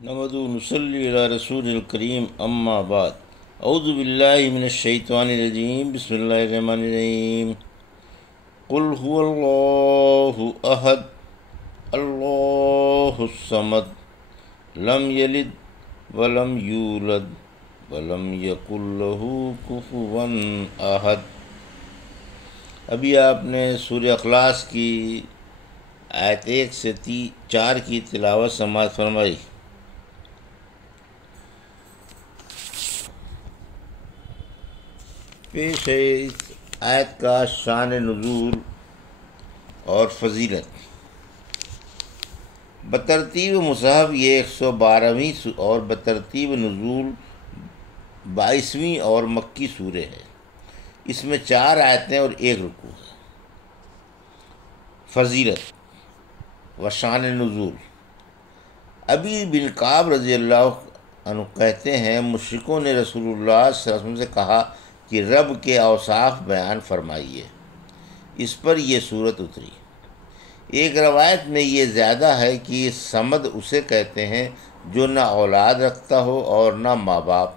نحمد نصلی علی رسول الکریم اما بعد اعوذ باللہ من الشیطان الرجیم بسم اللہ الرحمن الرحیم قل هو اللہ احد اللہ الصمد لم یلد ولم یولد ولم یکن لہ کفوا احد۔ ابھی آپ نے سورہ اخلاص کی آیت 1 سے 4 کی تلاوت سماعت فرمائی۔ پیش ہے اس آیت کا شان نزول اور فضیلت۔ بترتیب مصحف یہ 112ویں اور بترتیب نزول 22ویں اور مکی سورہ ہے۔ اس میں 4 آیتیں اور 1 رکوع ہے۔ فضیلت و شان نزول۔ ابی بن کعب رضی اللہ عنہ کہتے ہیں مشرکوں نے رسول اللہ صلی اللہ علیہ وسلم سے کہا کہ رب کے اوصاف بیان فرمائیے، اس پر یہ صورت اتری۔ ایک روایت میں یہ زیادہ ہے کہ صمد اسے کہتے ہیں جو نہ اولاد رکھتا ہو اور نہ ماں باپ،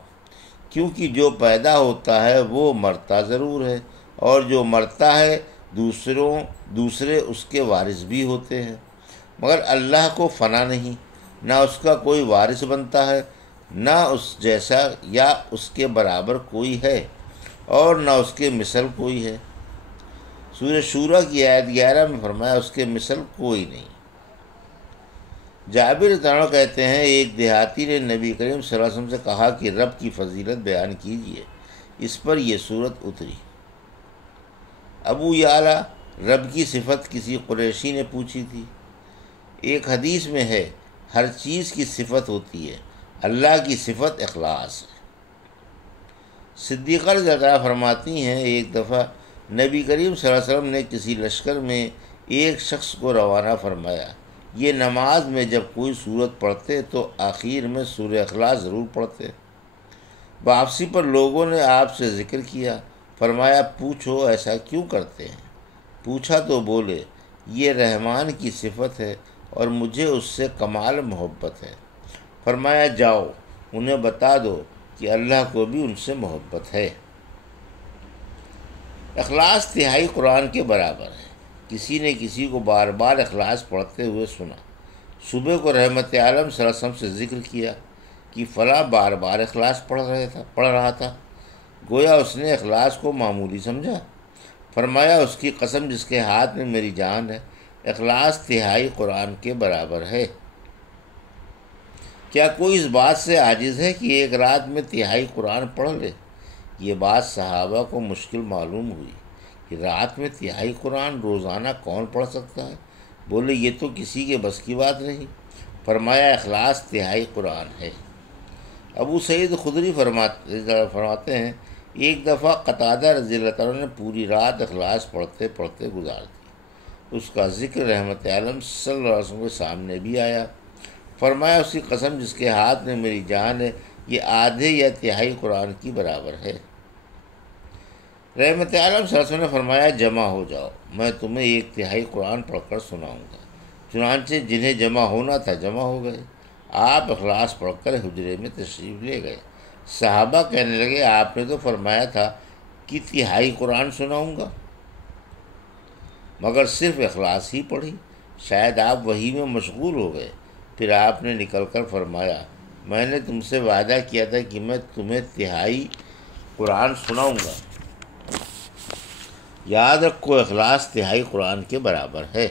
کیونکہ جو پیدا ہوتا ہے وہ مرتا ضرور ہے، اور جو مرتا ہے دوسرے اس کے وارث بھی ہوتے ہیں، مگر اللہ کو فنا نہیں، نہ اس کا کوئی وارث بنتا ہے، نہ اس جیسا یا اس کے برابر کوئی ہے، اور نہ اس کے مثل کوئی ہے۔ سورہ شورى کی آیت 11 میں فرمایا اس کے مثل کوئی نہیں۔ جابر رضی اللہ عنہ کہتے ہیں ایک دیہاتی نے نبی کریم صلی اللہ علیہ وسلم سے کہا کہ رب کی فضیلت بیان کیجیے، اس پر یہ صورت اتری۔ ابو یعلا رب کی صفت کسی قریشی نے پوچھی تھی۔ ایک حدیث میں ہے ہر چیز کی صفت ہوتی ہے، اللہ کی صفت اخلاص ہے۔ صدیقہ رضی اللہ عنہ فرماتی ہیں ایک دفعہ نبی کریم صلی اللہ علیہ وسلم نے کسی لشکر میں ایک شخص کو روانہ فرمایا، یہ نماز میں جب کوئی سورت پڑھتے تو آخر میں سورہ اخلاص ضرور پڑھتے۔ واپسی پر لوگوں نے آپ سے ذکر کیا، فرمایا پوچھو ایسا کیوں کرتے ہیں؟ پوچھا تو بولے یہ رحمان کی صفت ہے اور مجھے اس سے کمال محبت ہے۔ فرمایا جاؤ انہیں بتا دو کہ اللہ کو بھی ان سے محبت ہے۔ اخلاص تہائی قرآن کے برابر ہے۔ کسی نے کسی کو بار بار اخلاص پڑھتے ہوئے سنا۔ صبح کو رحمت عالم صلی اللہ علیہ وسلم سے ذکر کیا کہ فلاں بار بار اخلاص پڑھ رہا تھا، گویا اس نے اخلاص کو معمولی سمجھا۔ فرمایا اس کی قسم جس کے ہاتھ میں میری جان ہے، اخلاص تہائی قرآن کے برابر ہے۔ کیا کوئی اس بات سے عاجز ہے کہ ایک رات میں تہائی قرآن پڑھ لے؟ یہ بات صحابہ کو مشکل معلوم ہوئی کہ رات میں تہائی قرآن روزانہ کون پڑھ سکتا ہے؟ بولے یہ تو کسی کے بس کی بات نہیں۔ فرمایا اخلاص تہائی قرآن ہے۔ ابو سعید خدری فرماتے ہیں ایک دفعہ قتادہ رضی اللہ عنہ نے پوری رات اخلاص پڑھتے پڑھتے گزار دی۔ اس کا ذکر رحمت عالم صلی اللہ علیہ وسلم کے سامنے بھی آیا۔ فرمایا اس کی قسم جس کے ہاتھ میں میری جان ہے، یہ آدھے یا تہائی قرآن کی برابر ہے۔ رحمت عالم صلی اللہ علیہ وسلم نے فرمایا جمع ہو جاؤ، میں تمہیں 1/3 قرآن پڑھ کر سناؤں گا۔ چنانچہ جنہیں جمع ہونا تھا جمع ہو گئے۔ آپ اخلاص پڑھ کر حجرے میں تشریف لے گئے۔ صحابہ کہنے لگے آپ نے تو فرمایا تھا کہ 1/3 قرآن سناؤں گا، مگر صرف اخلاص ہی پڑھی، شاید آپ وحی میں مشغول ہو گئے۔ پھر آپ نے نکل کر فرمایا میں نے تم سے وعدہ کیا تھا کہ میں تمہیں 1/3 قرآن سناؤں گا۔ یاد رکھو اخلاص 1/3 قرآن کے برابر ہے۔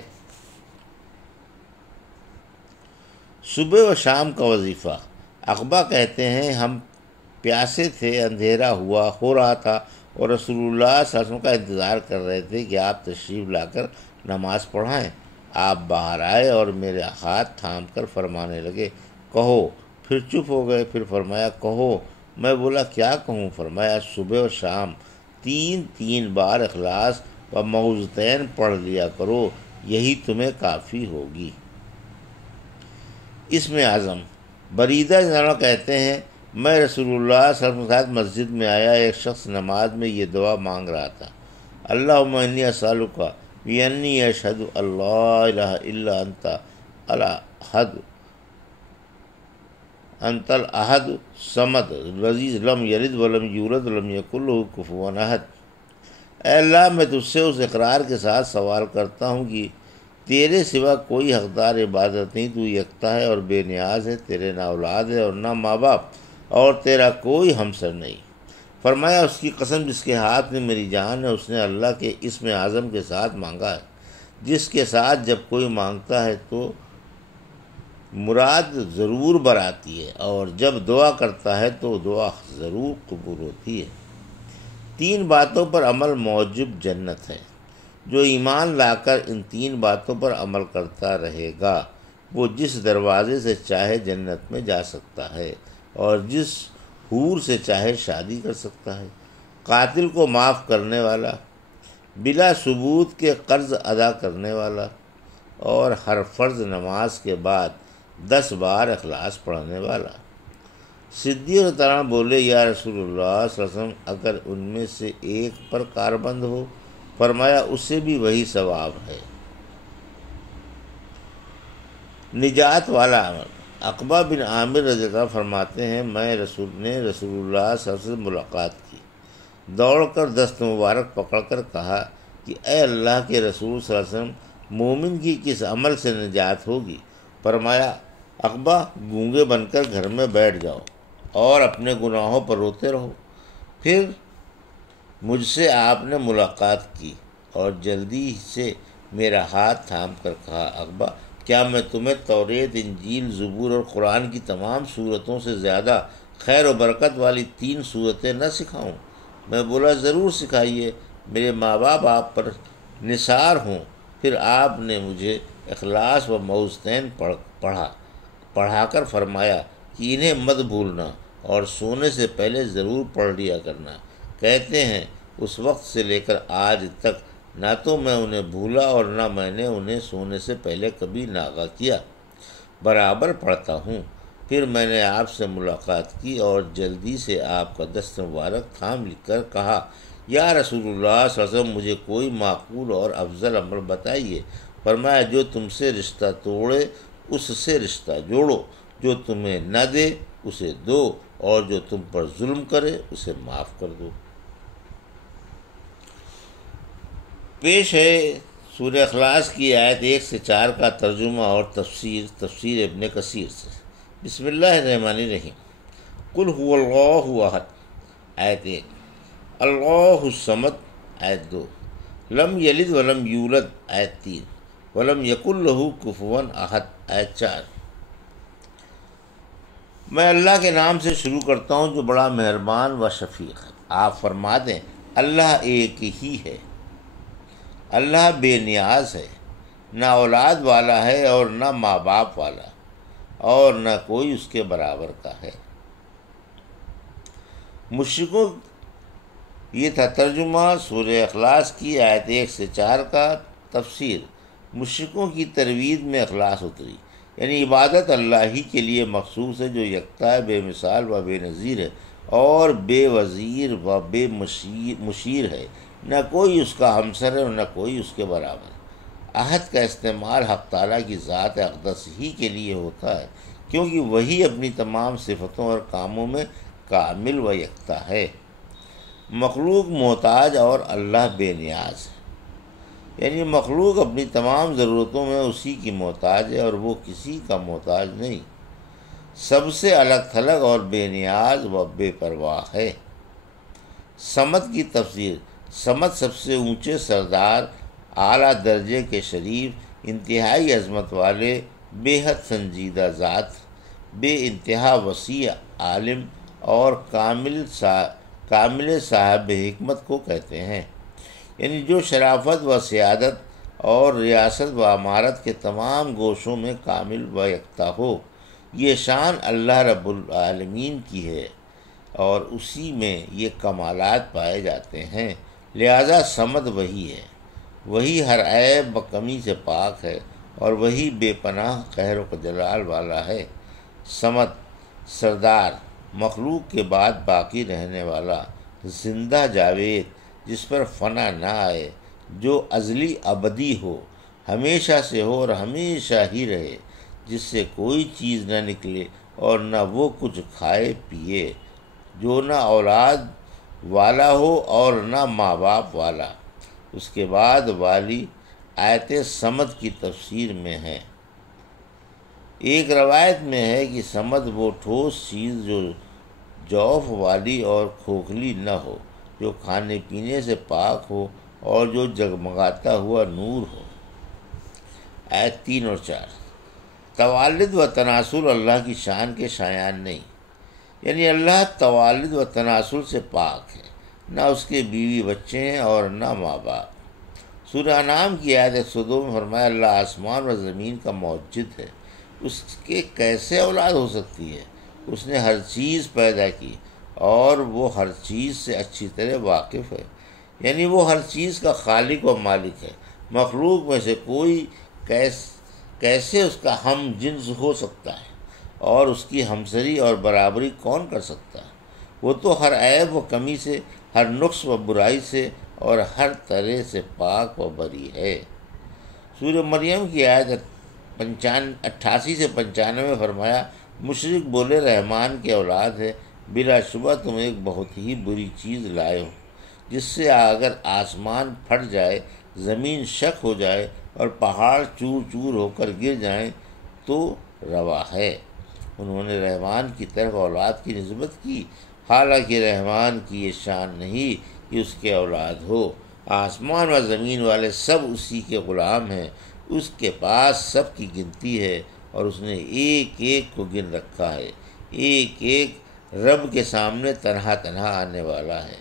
صبح و شام کا وظیفہ۔ عقبہ کہتے ہیں ہم پیاسے تھے، اندھیرا ہو رہا تھا اور رسول اللہ صلی اللہ علیہ وسلم کا انتظار کر رہے تھے کہ آپ تشریف لا کر نماز پڑھائیں۔ آپ باہر آئے اور میرے ہاتھ تھام کر فرمانے لگے کہو، پھر چپ ہو گئے۔ پھر فرمایا کہو۔ میں بولا کیا کہوں؟ فرمایا صبح و شام 3 بار اخلاص و معوذتین پڑھ لیا کرو، یہی تمہیں کافی ہوگی۔ اسم اعظم۔ بریدہ جنرل کہتے ہیں میں رسول اللہ صلی اللہ علیہ وسلم کے ساتھ مسجد میں آیا، ایک شخص نماز میں یہ دعا مانگ رہا تھا، اللہم انی اسألک بانی اشہد اللہ الہ الا انت الاحد انت الاحد الصمد الذی لم یلد ولم یولد ولم یکن لہ کفوا احد۔ اے اللہ، میں تجھ سے اس اقرار کے ساتھ سوال کرتا ہوں کہ تیرے سوا کوئی حقدار عبادت نہیں، تو یکتا ہے اور بے نیاز ہے، تیرے نہ اولاد ہے اور نہ ماں باپ، اور تیرا کوئی ہمسر نہیں۔ فرمایا اس کی قسم جس کے ہاتھ میں میری جان ہے، اس نے اللہ کے اسم اعظم کے ساتھ مانگا ہے، جس کے ساتھ جب کوئی مانگتا ہے تو مراد ضرور براتی ہے، اور جب دعا کرتا ہے تو دعا ضرور قبول ہوتی ہے۔ 3 باتوں پر عمل موجب جنت ہے۔ جو ایمان لا کر ان 3 باتوں پر عمل کرتا رہے گا، وہ جس دروازے سے چاہے جنت میں جا سکتا ہے اور جس حور سے چاہے شادی کر سکتا ہے۔ قاتل کو معاف کرنے والا، بلا ثبوت کے قرض ادا کرنے والا، اور ہر فرض نماز کے بعد 10 بار اخلاص پڑھنے والا۔ صدیق رضی اللہ عنہ بولے، یا رسول اللہ صلی اللہ علیہ وسلم، اگر ان میں سے ایک پر کاربند ہو؟ فرمایا اسے بھی وہی ثواب ہے۔ نجات والا عمل۔ عقبہ بن عامر رضی اللہ عنہ فرماتے ہیں، میں رسول اللہ صلی اللہ علیہ وسلم سے ملاقات کی، دوڑ کر دست مبارک پکڑ کر کہا کہ اے اللہ کے رسول صلی اللہ علیہ وسلم، مومن کی کس عمل سے نجات ہوگی؟ فرمایا عقبہ، گونگے بن کر گھر میں بیٹھ جاؤ اور اپنے گناہوں پر روتے رہو۔ پھر مجھ سے آپ نے ملاقات کی اور جلدی سے میرا ہاتھ تھام کر کہا، عقبہ، کیا میں تمہیں توریت، انجیل، زبور اور قرآن کی تمام سورتوں سے زیادہ خیر و برکت والی 3 سورتیں نہ سکھاؤں؟ میں بولا، ضرور سکھائیے، میرے ماں باپ آپ پر نثار ہوں۔ پھر آپ نے مجھے اخلاص و معوذتین پڑھا کر فرمایا کہ انہیں مت بھولنا اور سونے سے پہلے ضرور پڑھ لیا کرنا۔ کہتے ہیں اس وقت سے لے کر آج تک نہ تو میں انہیں بھولا اور نہ میں نے انہیں سونے سے پہلے کبھی ناغہ کیا، برابر پڑھتا ہوں۔ پھر میں نے آپ سے ملاقات کی اور جلدی سے آپ کا دست مبارک تھام لکھ کر کہا، یا رسول اللہ صلی اللہ علیہ وسلم، مجھے کوئی معقول اور افضل عمل بتائیے۔ فرمایا، جو تم سے رشتہ توڑے اس سے رشتہ جوڑو، جو تمہیں نہ دے اسے دو، اور جو تم پر ظلم کرے اسے معاف کر دو۔ پیش ہے سورہ اخلاص کی آیت 1 سے 4 کا ترجمہ اور تفسیر ابن کثیر سے۔ بسم اللہ الرحمن الرحیم۔ قل هو اللہ احد، آیت 1، اللہ الصمد، آیت 2، لم یلد ولم یولد، آیت 3، ولم یکن لہ کفوا احد، آیت 4۔ میں اللہ کے نام سے شروع کرتا ہوں جو بڑا مہربان و شفیق ہے۔ آپ فرما دیں، اللہ ایک ہی ہے، اللہ بے نیاز ہے، نہ اولاد والا ہے اور نہ ماں باپ والا، اور نہ کوئی اس کے برابر کا ہے۔ مشرکوں، یہ تھا ترجمہ سورہ اخلاص کی آیت 1 سے 4 کا۔ تفسیر، مشرکوں کی ترویج میں اخلاص اتری، یعنی عبادت اللہ ہی کے لیے مخصوص ہے، جو یکتا ہے، بے مثال و بے نظیر ہے، اور بے وزیر و بے مشیر ہے، نہ کوئی اس کا ہمسر ہے اور نہ کوئی اس کے برابر۔ عہد کا استعمال حق تعالیٰ کی ذات اقدس ہی کے لیے ہوتا ہے، کیونکہ وہی اپنی تمام صفتوں اور کاموں میں کامل و یکتا ہے۔ مخلوق محتاج اور اللہ بے نیاز ہے، یعنی مخلوق اپنی تمام ضرورتوں میں اسی کی محتاج ہے اور وہ کسی کا محتاج نہیں، سب سے الگ تھلگ اور بے نیاز و بے پرواہ ہے۔ صمد کی تفسیر، صمد سب سے اونچے سردار، اعلیٰ درجے کے شریف، انتہائی عظمت والے، بے حد سنجیدہ ذات، بے انتہا وسیع عالم اور کامل صاحب حکمت کو کہتے ہیں، یعنی جو شرافت و سیادت اور ریاست و امارت کے تمام گوشوں میں کامل و یکتا ہو۔ یہ شان اللہ رب العالمین کی ہے اور اسی میں یہ کمالات پائے جاتے ہیں، لہذا صمد وہی ہے، وہی ہر عیب و کمی سے پاک ہے اور وہی بے پناہ قہر و جلال والا ہے۔ صمد، سردار، مخلوق کے بعد باقی رہنے والا، زندہ جاوید، جس پر فنا نہ آئے، جو ازلی ابدی ہو، ہمیشہ سے ہو اور ہمیشہ ہی رہے، جس سے کوئی چیز نہ نکلے اور نہ وہ کچھ کھائے پیے جو نہ اولاد والا ہو اور نہ ماں باپ والا۔ اس کے بعد والی آیت صمد کی تفسیر میں ہے۔ ایک روایت میں ہے کہ صمد وہ ٹھوس چیز جو جوف والی اور کھوکھلی نہ ہو، جو کھانے پینے سے پاک ہو اور جو جگمگاتا ہوا نور ہو۔ آیت 3 اور 4۔ توالد و تناسل اللہ کی شان کے شایان نہیں، یعنی اللہ توالد و تناسل سے پاک ہے، نہ اس کے بیوی بچے ہیں اور نہ ماں باپ۔ سورہ انعام کی آیت 102 میں فرمایا اللہ آسمان و زمین کا موجد ہے، اس کے کیسے اولاد ہو سکتی ہے؟ اس نے ہر چیز پیدا کی اور وہ ہر چیز سے اچھی طرح واقف ہے، یعنی وہ ہر چیز کا خالق و مالک ہے۔ مخلوق میں سے کوئی کیسے اس کا ہم جنس ہو سکتا ہے، اور اس کی ہمسری اور برابری کون کر سکتا ہے؟ وہ تو ہر عیب و کمی سے، ہر نقص و برائی سے اور ہر طرح سے پاک و بری ہے۔ سورہ مریم کی آیت 88 سے 95 میں فرمایا مشرک بولے رحمان کے اولاد ہے، بلا شبہ تم ایک بہت ہی بری چیز لائے ہو، جس سے اگر آسمان پھٹ جائے، زمین شک ہو جائے اور پہاڑ چور چور ہو کر گر جائیں تو روا ہے۔ انہوں نے رحمان کی طرف اولاد کی نسبت کی، حالانکہ رحمان کی یہ شان نہیں کہ اس کے اولاد ہو۔ آسمان و زمین والے سب اسی کے غلام ہیں، اس کے پاس سب کی گنتی ہے اور اس نے ایک ایک کو گن رکھا ہے، ایک ایک رب کے سامنے تنہا تنہا آنے والا ہے۔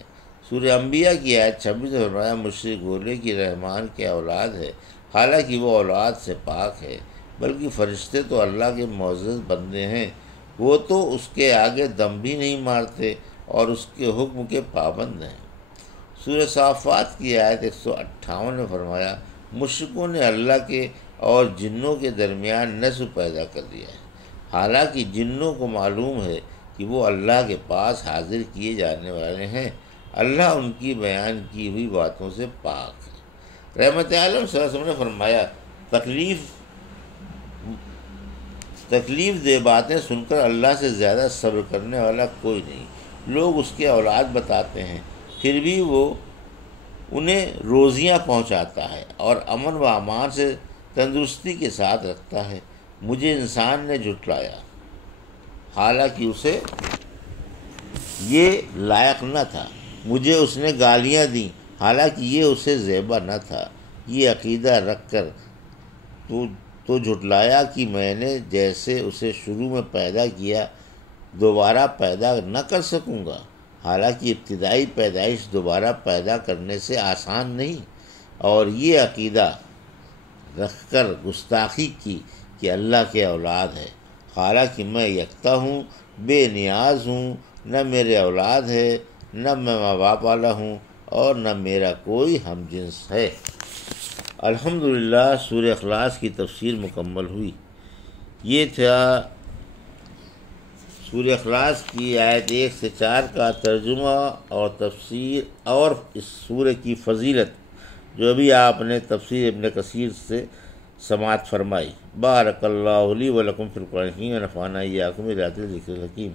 سورہ انبیاء کی آیت 26 میں فرمایا مشرک بولے کہ رحمان کے اولاد ہے، حالانکہ وہ اولاد سے پاک ہے، بلکہ فرشتے تو اللہ کے معزز بندے ہیں، وہ تو اس کے آگے دم بھی نہیں مارتے اور اس کے حکم کے پابند ہیں۔ سورہ صافات کی آیت 158 میں فرمایا مشرکوں نے اللہ کے اور جنوں کے درمیان نسل پیدا کر دیا ہے، حالانکہ جنوں کو معلوم ہے کہ وہ اللہ کے پاس حاضر کیے جانے والے ہیں، اللہ ان کی بیان کی ہوئی باتوں سے پاک ہے۔ رحمت عالم صلی اللہ علیہ وسلم نے فرمایا تکلیف دہ باتیں سن کر اللہ سے زیادہ صبر کرنے والا کوئی نہیں۔ لوگ اس کے اولاد بتاتے ہیں، پھر بھی وہ انہیں روزیاں پہنچاتا ہے اور امن و امان سے تندرستی کے ساتھ رکھتا ہے۔ مجھے انسان نے جھٹلایا، حالانکہ اسے یہ لائق نہ تھا، مجھے اس نے گالیاں دیں، حالانکہ یہ اسے زیبا نہ تھا۔ یہ عقیدہ رکھ کر تو جھٹلایا کہ میں نے جیسے اسے شروع میں پیدا کیا دوبارہ پیدا نہ کر سکوں گا، حالانکہ ابتدائی پیدائش دوبارہ پیدا کرنے سے آسان نہیں۔ اور یہ عقیدہ رکھ کر گستاخی کی کہ اللہ کے اولاد ہے، حالانکہ میں یکتا ہوں، بے نیاز ہوں، نہ میرے اولاد ہے، نہ میں ماں باپ والا ہوں اور نہ میرا کوئی ہم جنس ہے۔ الحمدللہ سورہ اخلاص کی تفسیر مکمل ہوئی۔ یہ تھا سورہ اخلاص کی آیت 1 سے 4 کا ترجمہ اور تفسیر اور اس سورہ کی فضیلت جو ابھی آپ نے تفسیر ابن کثیر سے سماعت فرمائی۔ بارک اللہ لی و لکم فی القرآن الحکیم ونفعنی وایاکم بآیات الذکر الحکیم۔